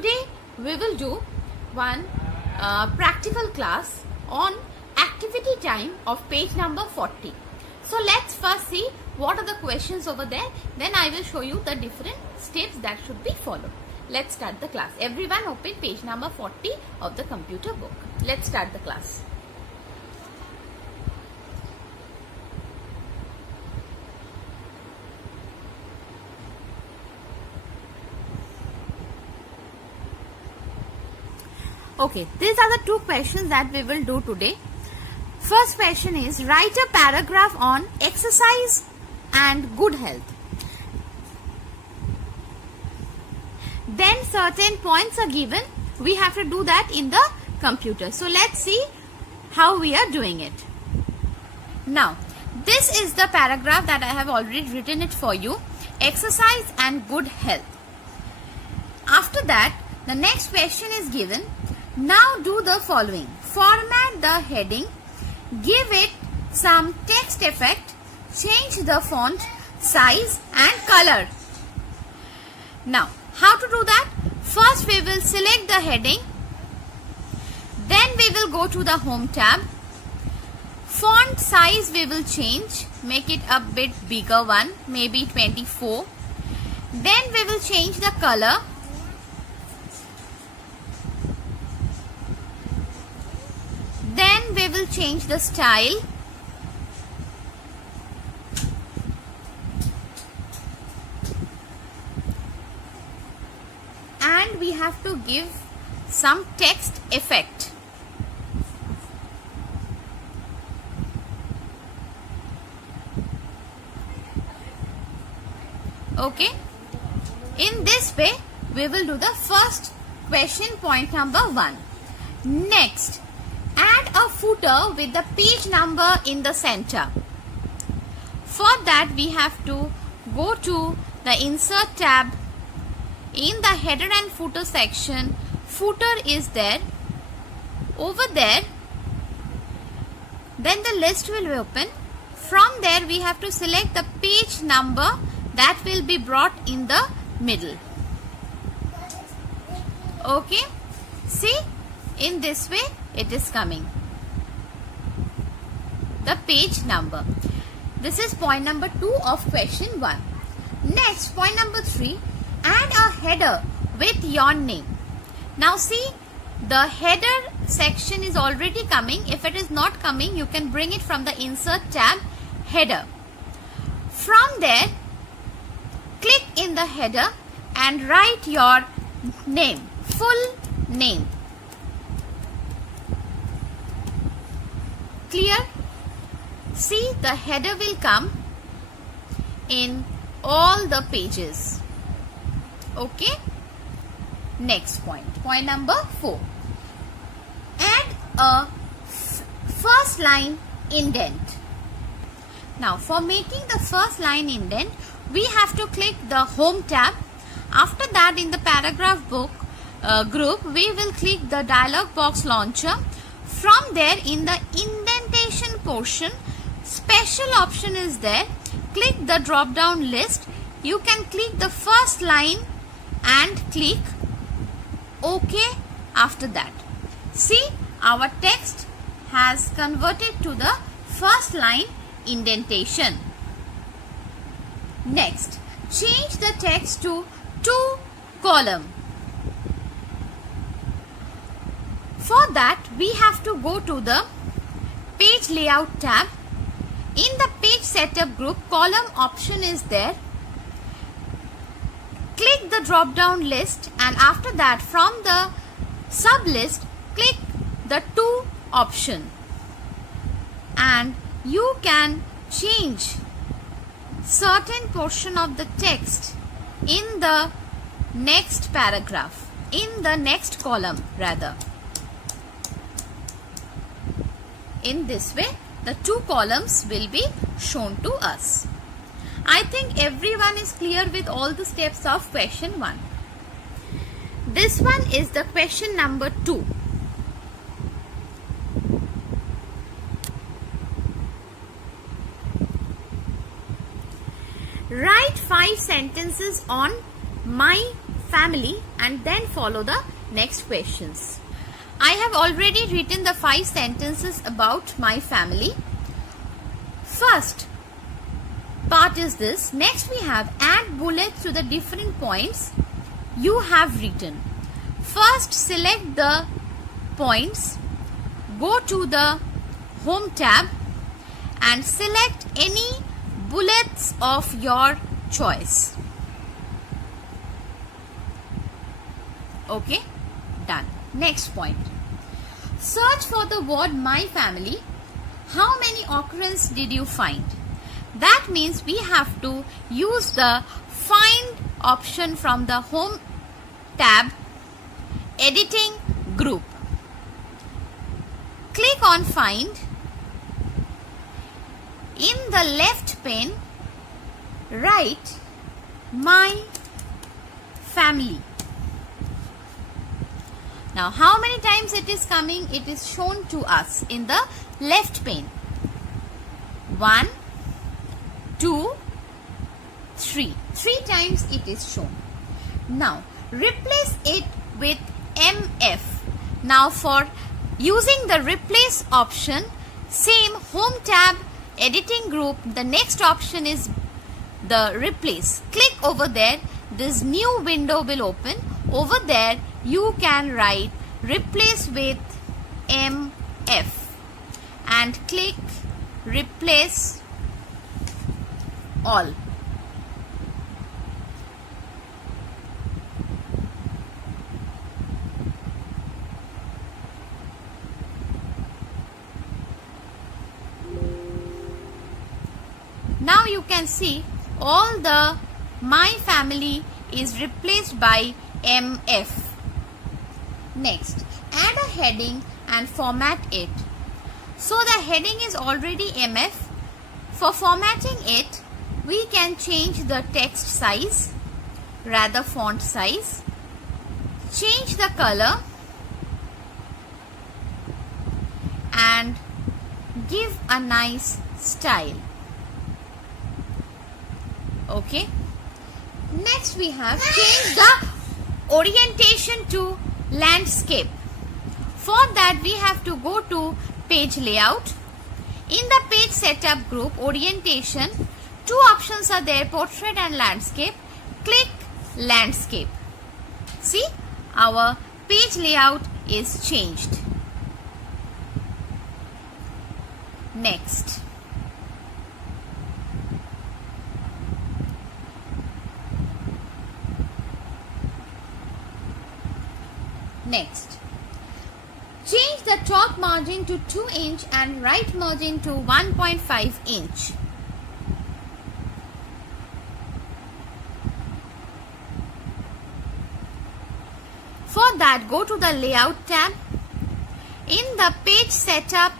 Today we will do one practical class on activity time of page number 40. So let's first see what are the questions over there. Then I will show you the different steps that should be followed. Let's start the class. Everyone open page number 40 of the computer book. Let's start the class. Okay, these are the two questions that we will do today. First question is, write a paragraph on exercise and good health. Then certain points are given. We have to do that in the computer. So let's see how we are doing it. Now, this is the paragraph that I have already written it for you. Exercise and good health. After that, the next question is given. Now do the following. Format the heading. Give it some text effect. Change the font, size and color. Now, how to do that? First we will select the heading. Then we will go to the home tab. Font size we will change. Make it a bit bigger one. Maybe 24. Then we will change the color. Then we will change the style. And we have to give some text effect. Okay. In this way, we will do the first question, point number 1. Next, add a footer with the page number in the center. For that, we have to go to the insert tab. In the header and footer section, footer is there. Over there, then the list will be open. From there, we have to select the page number that will be brought in the middle. Okay, see, in this way it is coming. The page number. This is point number 2 of question 1. Next, point number 3. Add a header with your name. Now see, the header section is already coming. If it is not coming, you can bring it from the insert tab, header. From there, click in the header and write your name, full name. Clear? See, the header will come in all the pages. Okay. Next point. Point number 4. Add a first line indent. Now, for making the first line indent, we have to click the home tab. After that, in the paragraph book group, we will click the dialog box launcher. From there, in the indentation portion, special option is there. Click the drop down list. You can click the first line and click OK after that. See, our text has converted to the first line indentation. Next, change the text to 2 column. For that, we have to go to the page layout tab. In the page setup group, column option is there. Click the drop down list and after that, from the sub list, click the 2 option. And you can change certain portion of the text in the next paragraph, in the next column rather. In this way, the 2 columns will be shown to us. I think everyone is clear with all the steps of question 1. This one is the question number 2. Write 5 sentences on my family and then follow the next questions. I have already written the 5 sentences about my family. First part is this. Next we have add bullets to the different points you have written. First select the points, go to the Home tab and select any bullets of your choice. Okay, done. Next point. Search for the word my family. How many occurrences did you find? That means we have to use the find option from the Home tab, editing group. Click on find. In the left pane, write my family. Now, how many times it is coming? It is shown to us in the left pane. 1, 2, 3. 3 times it is shown. Now, replace it with MF. Now, for using the replace option, same Home tab, editing group, the next option is the replace. Click over there. This new window will open. Over there, you can write replace with MF and click replace all. Now you can see all the my family is replaced by MF. Next, add a heading and format it. So the heading is already MF. For formatting it, we can change the text size, rather font size, change the color and give a nice style. Okay. Next we have change the orientation to landscape. For that we have to go to page layout. In the page setup group orientation, 2 options are there, portrait and landscape. Click landscape. See, our page layout is changed. Next. Next, change the top margin to 2 inch and right margin to 1.5 inch. For that, go to the layout tab. In the page setup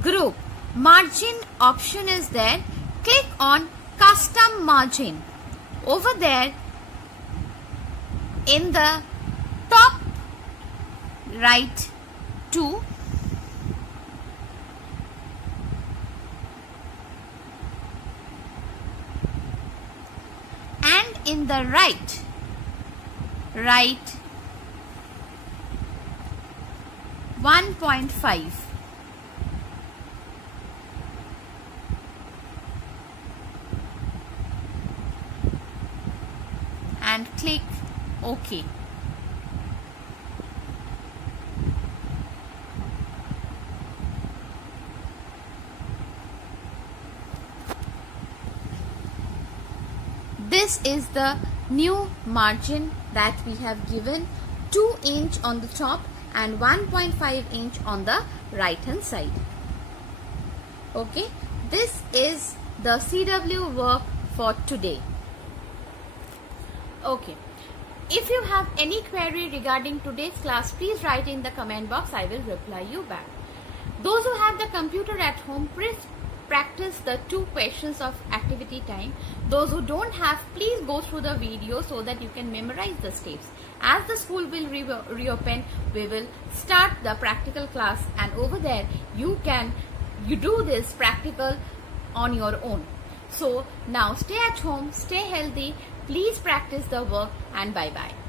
group, margin option is there. Click on custom margin. Over there, in the top right 2 and in the right 1.5. and click OK. This is the new margin that we have given, 2 inch on the top and 1.5 inch on the right hand side. Okay, this is the CW work for today. Okay, if you have any query regarding today's class, please write in the comment box. I will reply you back. Those who have the computer at home, please practice the 2 questions of activity time. Those who don't have, please go through the video so that you can memorize the steps. As the school will reopen, we will start the practical class, and over there you do this practical on your own. So now stay at home, stay healthy. Please practice the work and bye-bye.